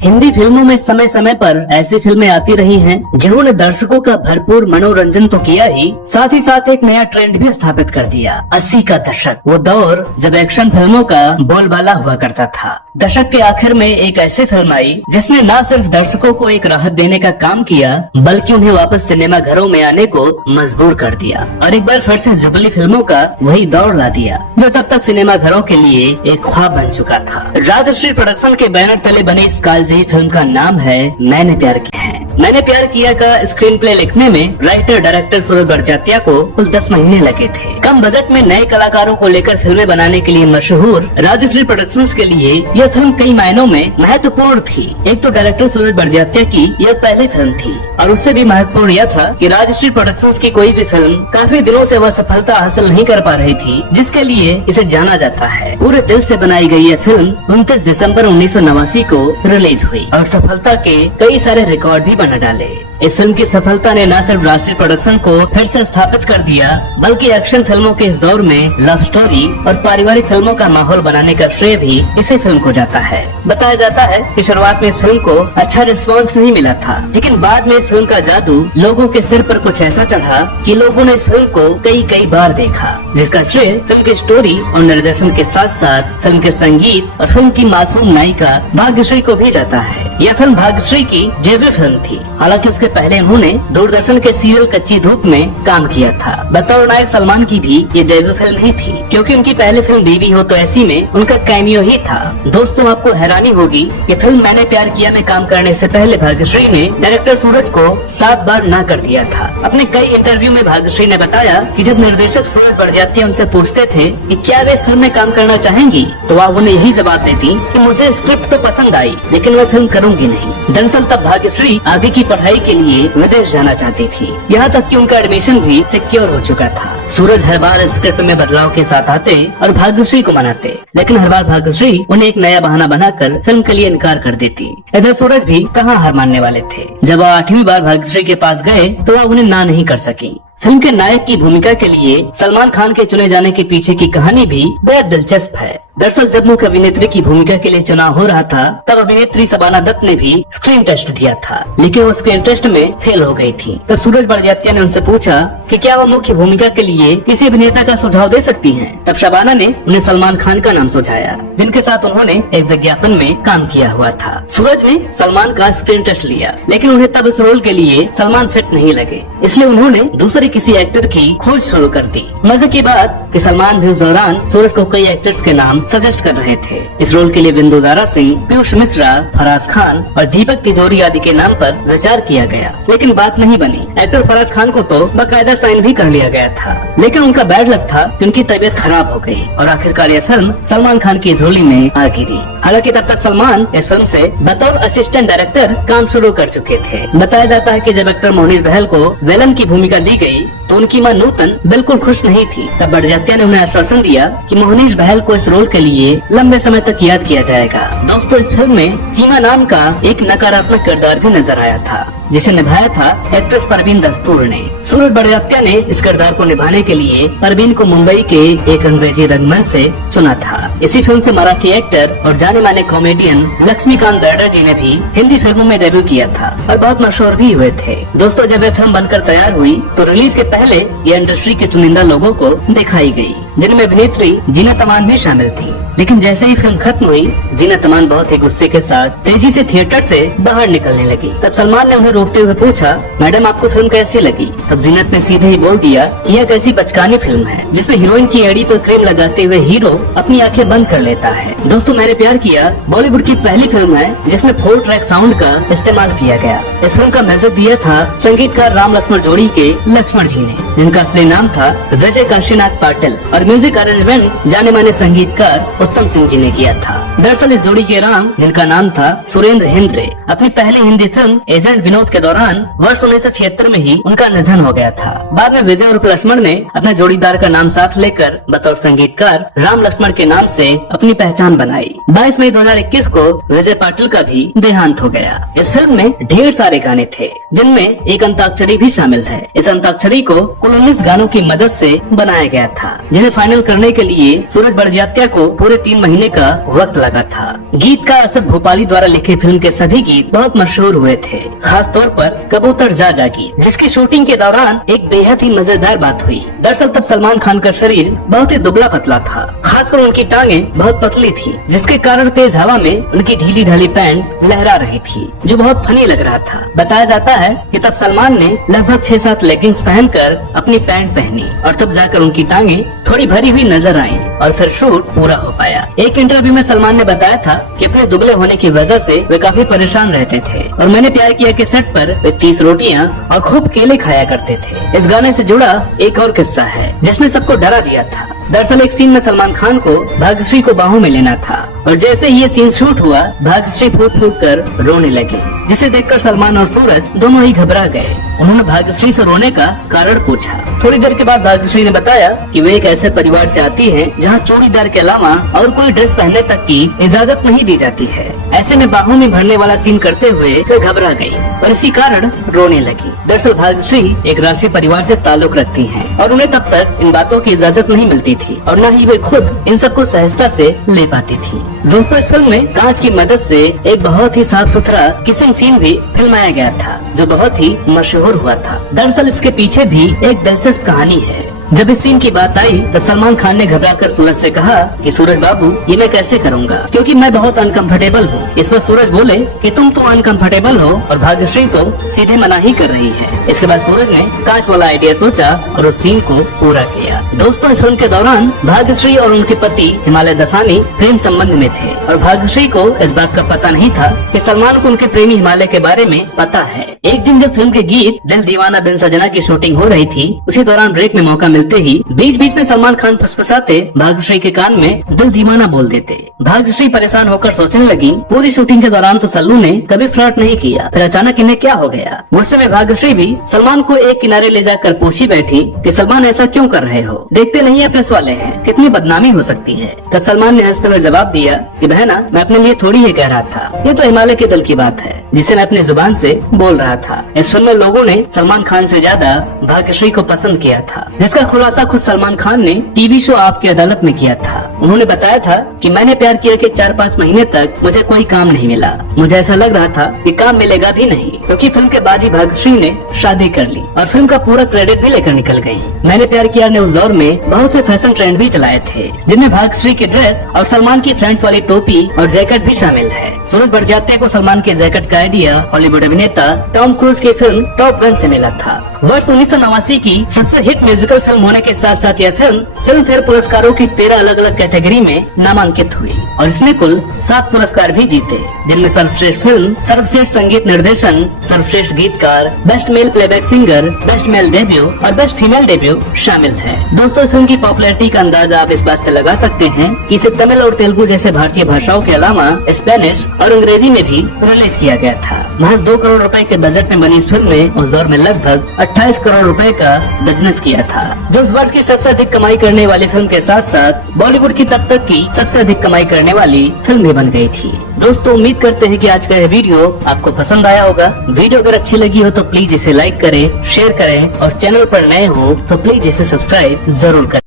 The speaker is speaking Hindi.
हिंदी फिल्मों में समय समय पर ऐसी फिल्में आती रही हैं जिन्होंने दर्शकों का भरपूर मनोरंजन तो किया ही साथ एक नया ट्रेंड भी स्थापित कर दिया। 80 का दशक, वो दौर जब एक्शन फिल्मों का बोलबाला हुआ करता था। दशक के आखिर में एक ऐसी फिल्म आई जिसने न सिर्फ दर्शकों को एक राहत देने का काम किया बल्कि उन्हें वापस सिनेमा घरों में आने को मजबूर कर दिया और एक बार फिर से जुबली फिल्मों का वही दौर ला दिया जो तब तक सिनेमा घरों के लिए एक ख्वाब बन चुका था। राजश्री प्रोडक्शन के बैनर तले बनी इस कालजयी फिल्म का नाम है मैंने प्यार किया है। मैंने प्यार किया का स्क्रीन प्ले लिखने में राइटर डायरेक्टर सूरज बड़जात्या को कुल 10 महीने लगे थे। कम बजट में नए कलाकारों को लेकर फिल्में बनाने के लिए मशहूर राजश्री प्रोडक्शंस के लिए यह फिल्म कई मायनों में महत्वपूर्ण थी। एक तो डायरेक्टर सूरज बड़जात्या की यह पहली फिल्म थी और उससे भी महत्वपूर्ण यह था कि राजश्री प्रोडक्शंस की कोई भी फिल्म काफी दिनों से वह सफलता हासिल नहीं कर पा रही थी जिसके लिए इसे जाना जाता है। पूरे दिल से बनाई गई यह फिल्म 29 दिसंबर 1989 को रिलीज हुई और सफलता के कई सारे रिकॉर्ड भी बना डाले। इस फिल्म की सफलता ने न सिर्फ राजश्री प्रोडक्शन को फिर से स्थापित कर दिया बल्कि एक्शन फिल्मों के इस दौर में लव स्टोरी और पारिवारिक फिल्मों का माहौल बनाने का श्रेय भी इसी फिल्म को जाता है। बताया जाता है कि शुरुआत में इस फिल्म को अच्छा रिस्पांस नहीं मिला था, लेकिन बाद में इस फिल्म का जादू लोगों के सिर पर कुछ ऐसा चढ़ा कि लोगों ने इस फिल्म को कई बार देखा, जिसका श्रेय फिल्म की स्टोरी और निर्देशन के साथ साथ फिल्म के संगीत और फिल्म की मासूम नायिका भाग्यश्री को भी जाता है। यह फिल्म भाग्यश्री की डेब्यू फिल्म थी। हालांकि उसके पहले उन्होंने दूरदर्शन के सीरियल कच्ची धूप में काम किया था। बतौर नायक सलमान की भी ये डेब्यू फिल्म ही थी क्योंकि उनकी पहली फिल्म बीबी हो तो ऐसी में उनका कैमियो ही था। दोस्तों, आपको हैरानी होगी कि फिल्म मैंने प्यार किया में काम करने से पहले भाग्यश्री ने डायरेक्टर सूरज को 7 बार ना कर दिया था। अपने कई इंटरव्यू में भाग्यश्री ने बताया कि जब निर्देशक सूरज बड़जात्या उनसे पूछते थे कि क्या वे इस फिल्म में काम करना चाहेंगी तो आप उन्हें यही जवाब देती कि मुझे स्क्रिप्ट तो पसंद आई लेकिन वह फिल्म करूंगी नहीं। दरअसल तब भाग्यश्री आगे की पढ़ाई के लिए विदेश जाना चाहती थी, यहाँ तक कि उनका एडमिशन भी सिक्योर हो चुका था। सूरज हर बार स्क्रिप्ट में बदलाव के साथ आते और भाग्यश्री को मनाते, लेकिन हर बार भाग्यश्री उन्हें एक नया बहाना बनाकर फिल्म के लिए इनकार कर देती। इधर सूरज भी कहाँ हार मानने वाले थे। जब वह 8वीं बार भाग्यश्री के पास गए तो वह उन्हें ना नहीं कर सकी। फिल्म के नायक की भूमिका के लिए सलमान खान के चुने जाने के पीछे की कहानी भी बेहद दिलचस्प है। दरअसल जब मुख्य अभिनेत्री की भूमिका के लिए चुनाव हो रहा था तब अभिनेत्री शबाना दत्त ने भी स्क्रीन टेस्ट दिया था, लेकिन वो स्क्रीन टेस्ट में फेल हो गई थी। तब सूरज बड़जात्या ने उनसे पूछा कि क्या वो मुख्य भूमिका के लिए किसी अभिनेता का सुझाव दे सकती हैं। तब शबाना ने उन्हें सलमान खान का नाम सुझाया जिनके साथ उन्होंने एक विज्ञापन में काम किया हुआ था। सूरज ने सलमान का स्क्रीन टेस्ट लिया लेकिन उन्हें तब इस रोल के लिए सलमान फिट नहीं लगे, इसलिए उन्होंने दूसरे किसी एक्टर की खोज शुरू कर दी। मजे की बात कि सलमान भी उस दौरान सूरज को कई एक्टर्स के नाम सजेस्ट कर रहे थे। इस रोल के लिए बिंदु दारा सिंह, पीयूष मिश्रा, फराज खान और दीपक तिजोरी आदि के नाम पर विचार किया गया, लेकिन बात नहीं बनी। एक्टर फराज खान को तो बाकायदा साइन भी कर लिया गया था, लेकिन उनका बैड लक था कि उनकी तबीयत खराब हो गई और आखिरकार यह फिल्म सलमान खान की झोली में आ गिरी। हालांकि तब तक सलमान इस फिल्म से बतौर असिस्टेंट डायरेक्टर काम शुरू कर चुके थे। बताया जाता है कि जब एक्टर मोहनीश बहल को विलन की भूमिका दी गई तो उनकी मां नूतन बिल्कुल खुश नहीं थी। तब बड़जात्या ने उन्हें आश्वासन दिया कि मोहनीश बहल को इस रोल के लिए लंबे समय तक याद किया जाएगा। दोस्तों, इस फिल्म में सीमा नाम का एक नकारात्मक किरदार भी नजर आया था जिसे निभाया था एक्ट्रेस परवीन दस्तूर ने। सूरज बड़जात्या ने इस किरदार को निभाने के लिए परवीन को मुंबई के एक अंग्रेजी रंगमंच से चुना था। इसी फिल्म से मराठी एक्टर और जाने माने कॉमेडियन लक्ष्मीकांत बेर्डे जी ने भी हिंदी फिल्मों में डेब्यू किया था और बहुत मशहूर भी हुए थे। दोस्तों, जब यह फिल्म बनकर तैयार हुई तो रिलीज के पहले ये इंडस्ट्री के चुनिंदा लोगों को दिखाई गई जिनमें अभिनेत्री जीनत अमान भी शामिल थी। लेकिन जैसे ही फिल्म खत्म हुई जीनत अमान बहुत ही गुस्से के साथ तेजी से थिएटर से बाहर निकलने लगी। तब सलमान ने उन्हें रोकते हुए पूछा, मैडम आपको फिल्म कैसी लगी? तब जीनत ने सीधे ही बोल दिया कि यह कैसी बचकानी फिल्म है जिसमें हीरोइन की एड़ी पर क्रीम लगाते हुए हीरो अपनी आंखें बंद कर लेता है। दोस्तों, मैंने प्यार किया बॉलीवुड की पहली फिल्म है जिसमें 4 ट्रैक साउंड का इस्तेमाल किया गया। इस फिल्म का म्यूजिक दिया था संगीतकार राम लक्ष्मण जोड़ी के लक्ष्मण जी ने, जिनका असली नाम था विजय काशीनाथ पाटिल और म्यूजिक अरेंजमेंट जाने माने संगीतकार उत्तम सिंह जी ने किया था। दरअसल इस जोड़ी के राम, जिनका नाम था सुरेंद्र हिंद्रे, अपनी पहली हिंदी फिल्म एजेंट विनोद के दौरान वर्ष 1976 में ही उनका निधन हो गया था। बाद में विजय और लक्ष्मण ने अपने जोड़ीदार का नाम साथ लेकर बतौर संगीतकार राम लक्ष्मण के नाम से अपनी पहचान बनाई। 22 मई 2021 को विजय पाटिल का भी देहांत हो गया। इस फिल्म में ढेर सारे गाने थे जिनमें एक अंताक्षरी भी शामिल है। इस अंताक्षरी को कुल 19 गानों की मदद से बनाया गया था जिन्हें जिसे फाइनल करने के लिए सूरज बड़जात्या को पूरे 3 महीने का वक्त लगा था। गीतकार असफ भोपाली द्वारा लिखे फिल्म के सभी गीत बहुत मशहूर हुए थे, खास तौर पर कबूतर जा जागी, जिसकी शूटिंग के दौरान एक बेहद ही मजेदार बात हुई। दरअसल तब सलमान खान का शरीर बहुत ही दुबला पतला था, खासकर उनकी टांगें बहुत पतली थी, जिसके कारण तेज हवा में उनकी ढीली ढाली पैंट लहरा रही थी, जो बहुत फनी लग रहा था। बताया जाता है कि तब सलमान ने लगभग 6-7 लेगिंग्स पहनकर अपनी पैंट पहनी और तब जाकर उनकी टांगें थोड़ी भरी हुई नजर आईं और फिर शूट पूरा हो पाया। एक इंटरव्यू में सलमान ने बताया था कि अपने दुबले होने की वजह से वे काफी परेशान रहते थे और मैंने प्यार किया के सेट पर वे 30 रोटियां और खूब केले खाया करते थे। इस गाने से जुड़ा एक और किस्सा है जिसने सबको डरा दिया था। दरअसल एक सीन में सलमान खान को भाग्यश्री को बाहों में लेना था और जैसे ही ये सीन शूट हुआ भाग्यश्री फूट फूट कर रोने लगी, जिसे देखकर सलमान और सूरज दोनों ही घबरा गए। उन्होंने भाग्यश्री से रोने का कारण पूछा। थोड़ी देर के बाद भाग्यश्री ने बताया कि वे एक ऐसे परिवार से आती हैं जहां चूड़ीदार के अलावा और कोई ड्रेस पहनने तक की इजाजत नहीं दी जाती है। ऐसे में बाहों में भरने वाला सीन करते हुए वे घबरा गई और इसी कारण रोने लगी। दरअसल भाग्यश्री एक राष्ट्रीय परिवार से ताल्लुक रखती हैं और उन्हें तब तक इन बातों की इजाजत नहीं मिलती थी और न ही वे खुद इन सबको सहजता से ले पाती थी। दोस्तों, इस फिल्म में कांच की मदद से एक बहुत ही साफ सुथरा किसिंग सीन भी फिल्माया गया था जो बहुत ही मशहूर हुआ था। दरअसल इसके पीछे भी एक दिलचस्प कहानी है। जब इस सीन की बात आई तब सलमान खान ने घबराकर सूरज से कहा कि सूरज बाबू ये मैं कैसे करूँगा, क्योंकि मैं बहुत अनकंफर्टेबल हूँ। इस पर सूरज बोले कि तुम तो अनकंफर्टेबल हो और भाग्यश्री तो सीधे मना ही कर रही है। इसके बाद सूरज ने कांच वाला आइडिया सोचा और उस सीन को पूरा किया। दोस्तों, इस फिल्म के दौरान भाग्यश्री और उनके पति हिमालय दसानी प्रेम संबंध में थे और भाग्यश्री को इस बात का पता नहीं था कि सलमान को उनके प्रेमी हिमालय के बारे में पता है। एक दिन जब फिल्म के गीत दिल दीवाना बिन सजना की शूटिंग हो रही थी, उसी दौरान ब्रेक में मौका मिलते ही बीच बीच में सलमान खान फुसफुसाते भाग्यश्री के कान में दिल दीवाना बोल देते। भाग्यश्री परेशान होकर सोचने लगी पूरी शूटिंग के दौरान तो सल्लू ने कभी फ्लर्ट नहीं किया, फिर अचानक इन्हें क्या हो गया। गुस्से में भाग्यश्री भी सलमान को एक किनारे ले जाकर पूछी बैठी कि सलमान ऐसा क्यों कर रहे हो, देखते नहीं है प्रेस वाले हैं, कितनी बदनामी हो सकती है। तब सलमान ने हंसते हुए जवाब दिया कि बहना, मैं अपने लिए थोड़ी ही कह रहा था, ये तो हिमालय के दिल की बात है जिसे मैं अपनी जुबान से बोल रहा था। इस फिल्म में लोगों ने सलमान खान से ज्यादा भाग्यश्री को पसंद किया था, जिसका खुलासा खुद सलमान खान ने टीवी शो आपकी अदालत में किया था। उन्होंने बताया था कि मैंने प्यार किया कि 4-5 महीने तक मुझे कोई काम नहीं मिला। मुझे ऐसा लग रहा था कि काम मिलेगा भी नहीं, क्योंकि फिल्म के बाद ही भाग्यश्री ने शादी कर ली और फिल्म का पूरा क्रेडिट भी लेकर निकल गयी। मैंने प्यार किया ने उस दौर में बहुत से फैशन ट्रेंड भी चलाए थे, जिनमें भाग्यश्री की ड्रेस और सलमान की फ्रेंड्स वाली टोपी और जैकेट भी शामिल है। सूरज बड़जात्या को सलमान के जैकेट का आइडिया हॉलीवुड अभिनेता टॉम क्रूज की फिल्म टॉप गन से मिला था। वर्ष 1989 की सबसे हिट म्यूजिकल फिल्म होने के साथ साथ यह फिल्म फेयर पुरस्कारों की 13 अलग अलग कैटेगरी में नामांकित हुई और इसने कुल 7 पुरस्कार भी जीते, जिनमें सर्वश्रेष्ठ फिल्म, सर्वश्रेष्ठ संगीत निर्देशन, सर्वश्रेष्ठ गीतकार, best male playback singer, best male debut और बेस्ट फीमेल डेब्यू शामिल है। दोस्तों, इस फिल्म की पॉपुलैरिटी का अंदाजा आप इस बात से लगा सकते हैं कि इसे तमिल और तेलुगु जैसे भारतीय भाषाओं के अलावा स्पेनिश और अंग्रेजी में भी रिलीज किया गया था। महज 2 करोड़ रुपए के बजट में बनी इस फिल्म ने उस दौर में लगभग 28 करोड़ रुपए का बिजनेस किया था, जो उस वर्ष की सबसे अधिक कमाई करने वाली फिल्म के साथ साथ बॉलीवुड की तब तक की सबसे अधिक कमाई करने वाली फिल्म भी बन गई थी। दोस्तों, उम्मीद करते हैं कि आज का यह वीडियो आपको पसंद आया होगा। वीडियो अगर अच्छी लगी हो तो प्लीज इसे लाइक करें, शेयर करें और चैनल पर नए हो तो प्लीज इसे सब्सक्राइब जरूर करें।